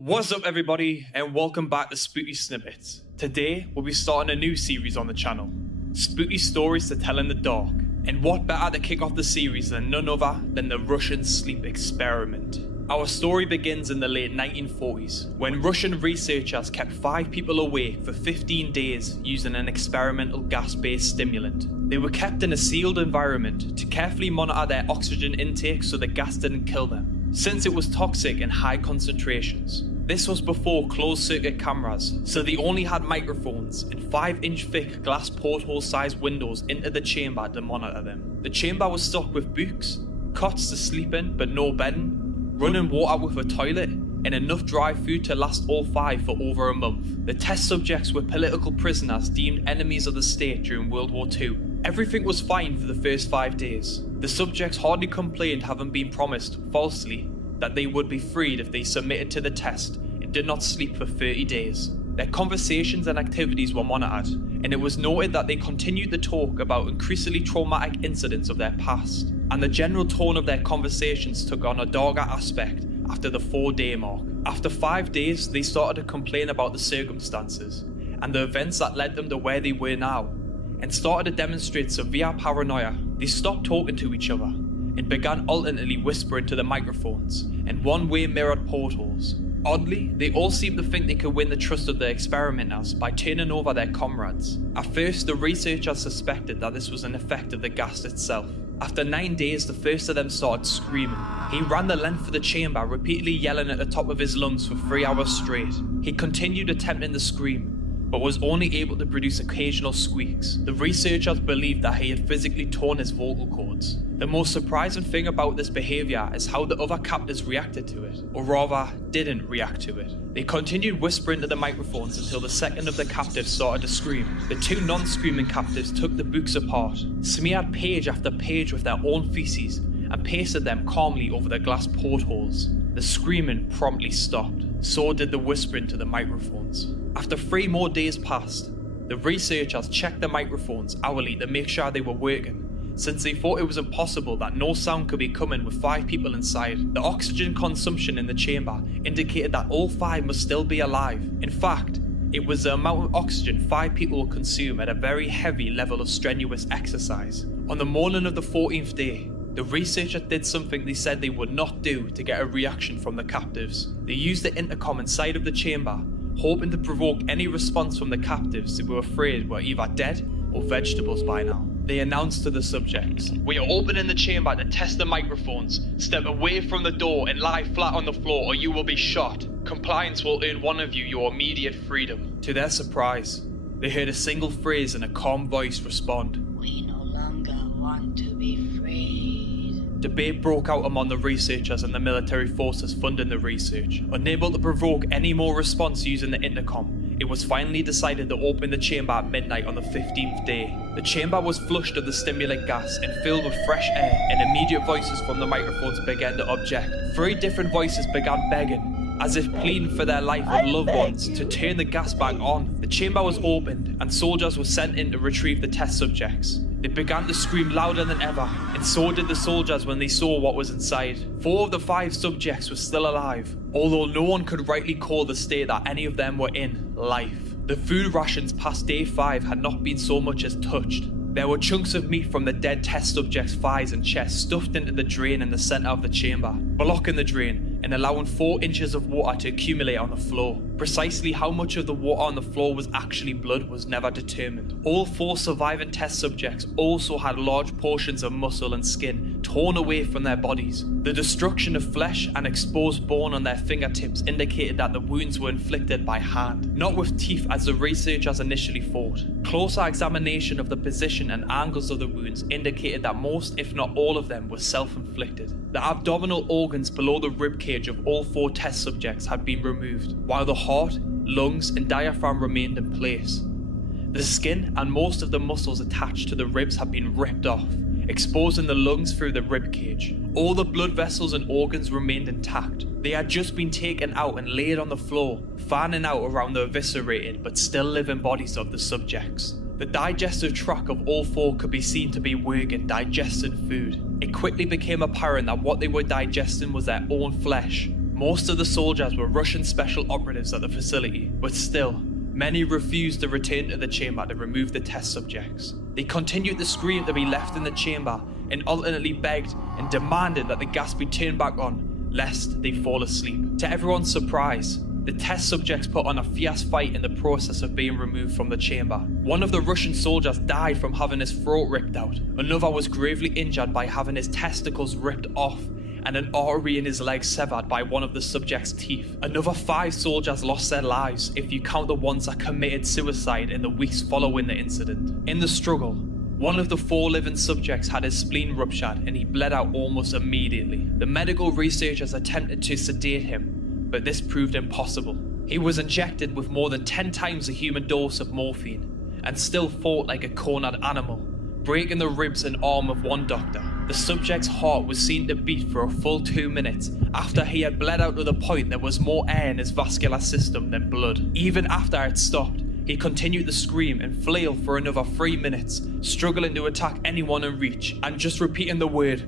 What's up everybody, and welcome back to Spooky Snippets. Today we'll be starting a new series on the channel, Spooky Stories to Tell in the Dark. And what better to kick off the series than none other than the Russian sleep experiment. Our story begins in the late 1940s, when Russian researchers kept 5 people awake for 15 days using an experimental gas-based stimulant. They were kept in a sealed environment to carefully monitor their oxygen intake so the gas didn't kill them, since it was toxic in high concentrations. This was before closed-circuit cameras, so they only had microphones and 5-inch thick glass porthole-sized windows into the chamber to monitor them. The chamber was stocked with books, cots to sleep in but no bedding, running water with a toilet, and enough dry food to last all 5 for over a month. The test subjects were political prisoners deemed enemies of the state during World War II. Everything was fine for the first 5 days. The subjects hardly complained, having been promised, falsely, that they would be freed if they submitted to the test and did not sleep for 30 days. Their conversations and activities were monitored, and it was noted that they continued to talk about increasingly traumatic incidents of their past, and the general tone of their conversations took on a darker aspect after the 4-day mark. After 5 days, they started to complain about the circumstances and the events that led them to where they were now, and started to demonstrate severe paranoia. They stopped talking to each other and began alternately whispering to the microphones and one-way mirrored portals. Oddly, they all seemed to think they could win the trust of the experimenters by turning over their comrades. At first, the researchers suspected that this was an effect of the gas itself. After 9 days, the first of them started screaming. He ran the length of the chamber, repeatedly yelling at the top of his lungs for 3 hours straight. He continued attempting to scream, but was only able to produce occasional squeaks. The researchers believed that he had physically torn his vocal cords. The most surprising thing about this behaviour is how the other captives reacted to it, or rather, didn't react to it. They continued whispering to the microphones until the second of the captives started to scream. The 2 non-screaming captives took the books apart, smeared page after page with their own feces, and pasted them calmly over the glass portholes. The screaming promptly stopped. So did the whispering to the microphones. After 3 more days passed, the researchers checked the microphones hourly to make sure they were working, since they thought it was impossible that no sound could be coming with 5 people inside. The oxygen consumption in the chamber indicated that all 5 must still be alive. In fact, it was the amount of oxygen 5 people would consume at a very heavy level of strenuous exercise. On the morning of the 14th day, the researchers did something they said they would not do to get a reaction from the captives. They used the intercom inside of the chamber, hoping to provoke any response from the captives who were afraid were either dead or vegetables by now. They announced to the subjects, "We are opening the chamber to test the microphones. Step away from the door and lie flat on the floor or you will be shot. Compliance will earn one of you your immediate freedom." To their surprise, they heard a single phrase in a calm voice respond, "We no longer want to be freed." Debate broke out among the researchers and the military forces funding the research. Unable to provoke any more response using the intercom, it was finally decided to open the chamber at midnight on the 15th day. The chamber was flushed of the stimulant gas and filled with fresh air, and immediate voices from the microphones began to object. 3 different voices began begging, as if pleading for their life of loved ones, to turn the gas back on. The chamber was opened, and soldiers were sent in to retrieve the test subjects. They began to scream louder than ever, and so did the soldiers when they saw what was inside. 4 of the 5 subjects were still alive, although no one could rightly call the state that any of them were in life. The food rations past day 5 had not been so much as touched. There were chunks of meat from the dead test subjects' thighs and chests stuffed into the drain in the centre of the chamber, blocking the drain and allowing 4 inches of water to accumulate on the floor. Precisely how much of the water on the floor was actually blood was never determined. All 4 surviving test subjects also had large portions of muscle and skin torn away from their bodies. The destruction of flesh and exposed bone on their fingertips indicated that the wounds were inflicted by hand, not with teeth as the researchers initially thought. Closer examination of the position and angles of the wounds indicated that most, if not all of them, were self-inflicted. The abdominal organs below the rib cage of all 4 test subjects had been removed, while the heart, lungs, and diaphragm remained in place. The skin and most of the muscles attached to the ribs had been ripped off, exposing the lungs through the rib cage. All the blood vessels and organs remained intact. They had just been taken out and laid on the floor, fanning out around the eviscerated but still living bodies of the subjects. The digestive tract of all 4 could be seen to be working, digesting food. It quickly became apparent that what they were digesting was their own flesh, Most of the soldiers were Russian special operatives at the facility, but still, many refused to return to the chamber to remove the test subjects. They continued to scream to be left in the chamber and alternately begged and demanded that the gas be turned back on, lest they fall asleep. To everyone's surprise, the test subjects put on a fierce fight in the process of being removed from the chamber. One of the Russian soldiers died from having his throat ripped out. Another was gravely injured by having his testicles ripped off and an artery in his leg severed by one of the subject's teeth. Another 5 soldiers lost their lives if you count the ones that committed suicide in the weeks following the incident. In the struggle, one of the 4 living subjects had his spleen ruptured and he bled out almost immediately. The medical researchers attempted to sedate him, but this proved impossible. He was injected with more than 10 times the human dose of morphine and still fought like a cornered animal, breaking the ribs and arm of one doctor. The subject's heart was seen to beat for a full 2 minutes after he had bled out to the point there was more air in his vascular system than blood. Even after it stopped, he continued to scream and flail for another 3 minutes, struggling to attack anyone in reach and just repeating the word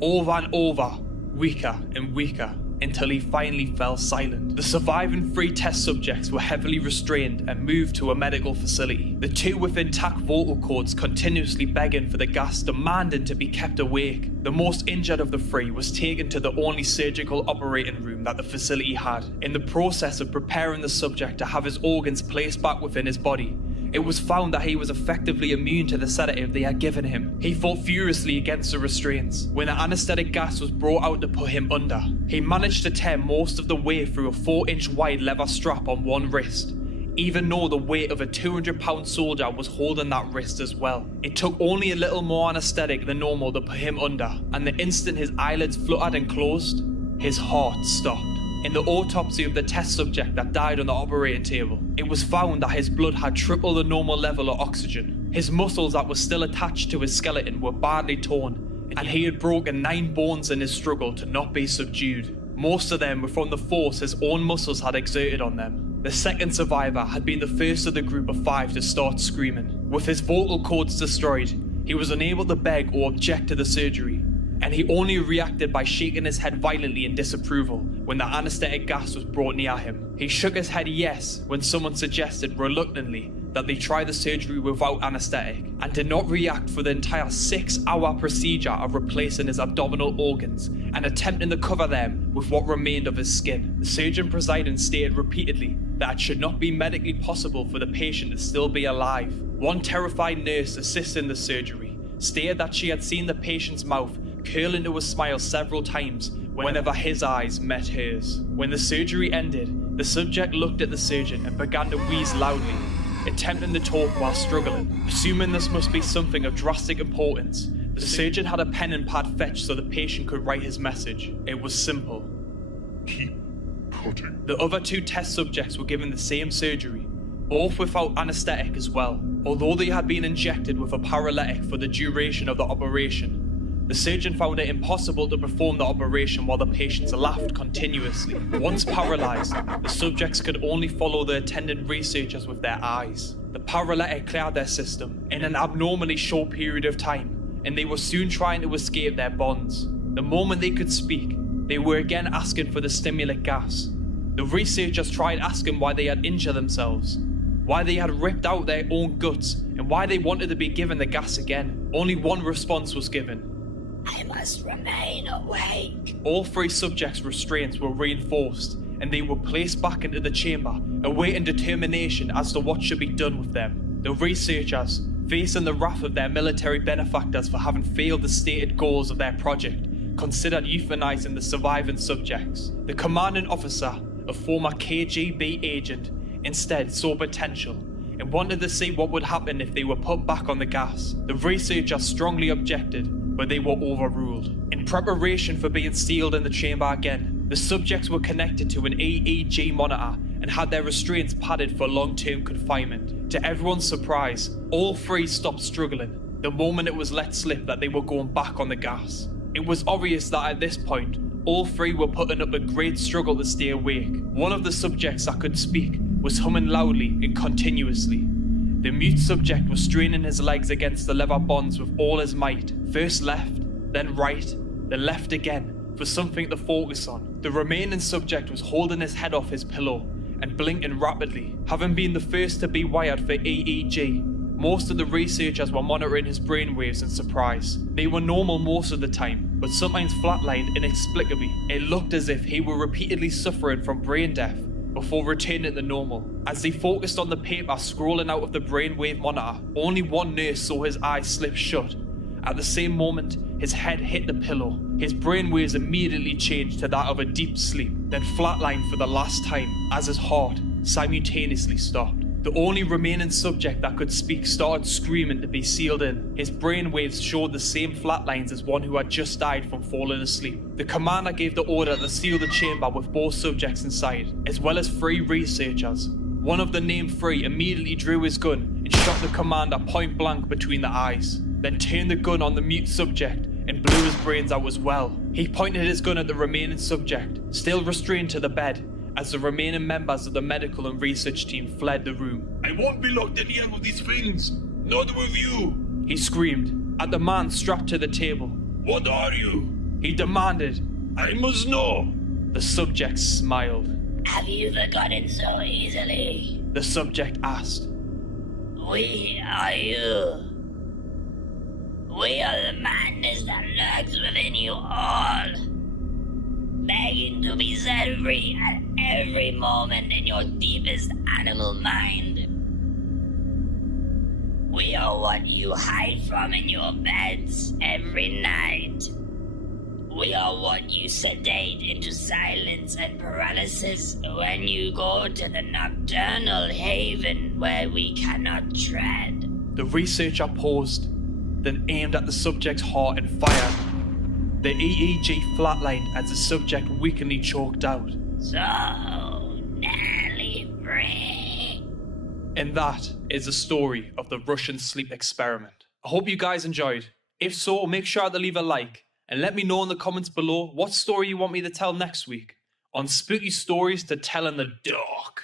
over and over, weaker and weaker, until he finally fell silent. The surviving 3 test subjects were heavily restrained and moved to a medical facility. The 2 with intact vocal cords continuously begging for the gas, demanding to be kept awake. The most injured of the 3 was taken to the only surgical operating room that the facility had. In the process of preparing the subject to have his organs placed back within his body, it was found that he was effectively immune to the sedative they had given him. He fought furiously against the restraints. When the anesthetic gas was brought out to put him under, he managed to tear most of the way through a 4-inch wide leather strap on one wrist, even though the weight of a 200-pound soldier was holding that wrist as well. It took only a little more anesthetic than normal to put him under, and the instant his eyelids fluttered and closed, his heart stopped. In the autopsy of the test subject that died on the operating table, it was found that his blood had triple the normal level of oxygen. His muscles that were still attached to his skeleton were badly torn, and he had broken 9 bones in his struggle to not be subdued. Most of them were from the force his own muscles had exerted on them. The second survivor had been the first of the group of 5 to start screaming. With his vocal cords destroyed, he was unable to beg or object to the surgery, and he only reacted by shaking his head violently in disapproval when the anesthetic gas was brought near him. He shook his head yes when someone suggested reluctantly that they try the surgery without anesthetic, and did not react for the entire 6-hour procedure of replacing his abdominal organs and attempting to cover them with what remained of his skin. The surgeon presiding stated repeatedly that it should not be medically possible for the patient to still be alive. One terrified nurse assisting the surgery stated that she had seen the patient's mouth curl into a smile several times whenever his eyes met hers. When the surgery ended, the subject looked at the surgeon and began to wheeze loudly, attempting to talk while struggling. Assuming this must be something of drastic importance, the surgeon had a pen and pad fetched so the patient could write his message. It was simple: keep cutting. The other 2 test subjects were given the same surgery, both without anesthetic as well. Although they had been injected with a paralytic for the duration of the operation, the surgeon found it impossible to perform the operation while the patients laughed continuously. Once paralyzed, the subjects could only follow the attending researchers with their eyes. The paralytic cleared their system in an abnormally short period of time, and they were soon trying to escape their bonds. The moment they could speak, they were again asking for the stimulant gas. The researchers tried asking why they had injured themselves, why they had ripped out their own guts, and why they wanted to be given the gas again. Only one response was given: I must remain awake. All 3 subjects' restraints were reinforced, and they were placed back into the chamber, awaiting determination as to what should be done with them. The researchers, facing the wrath of their military benefactors for having failed the stated goals of their project, considered euthanizing the surviving subjects. The commanding officer, a former KGB agent, instead saw potential and wanted to see what would happen if they were put back on the gas. The researchers strongly objected, but they were overruled. In preparation for being sealed in the chamber again, the subjects were connected to an EEG monitor and had their restraints padded for long-term confinement. To everyone's surprise, all 3 stopped struggling the moment it was let slip that they were going back on the gas. It was obvious that at this point, all 3 were putting up a great struggle to stay awake. One of the subjects that could speak was humming loudly and continuously. The mute subject was straining his legs against the leather bonds with all his might, first left, then right, then left again, for something to focus on. The remaining subject was holding his head off his pillow and blinking rapidly. Having been the first to be wired for EEG, most of the researchers were monitoring his brainwaves in surprise. They were normal most of the time, but sometimes flatlined inexplicably. It looked as if he were repeatedly suffering from brain death before returning to normal. As they focused on the paper scrolling out of the brainwave monitor, only one nurse saw his eyes slip shut. At the same moment, his head hit the pillow. His brainwaves immediately changed to that of a deep sleep, then flatlined for the last time as his heart simultaneously stopped. The only remaining subject that could speak started screaming to be sealed in. His brainwaves showed the same flatlines as one who had just died from falling asleep. The commander gave the order to seal the chamber with both subjects inside, as well as 3 researchers. One of the named 3 immediately drew his gun and shot the commander point blank between the eyes, then turned the gun on the mute subject and blew his brains out as well. He pointed his gun at the remaining subject, still restrained to the bed, as the remaining members of the medical and research team fled the room. I won't be locked in here with these things. Not with you. He screamed at the man strapped to the table. What are you? He demanded. I must know. The subject smiled. Have you forgotten so easily? The subject asked. We are you. We are the madness that lurks within you all, begging to be set free at every moment in your deepest animal mind. We are what you hide from in your beds every night. We are what you sedate into silence and paralysis when you go to the nocturnal haven where we cannot tread. The researcher paused, then aimed at the subject's heart and fired. The EEG flatlined as the subject weakly choked out. So nearly free. And that is the story of the Russian sleep experiment. I hope you guys enjoyed. If so, make sure to leave a like and let me know in the comments below what story you want me to tell next week on Spooky Stories to Tell in the Dark.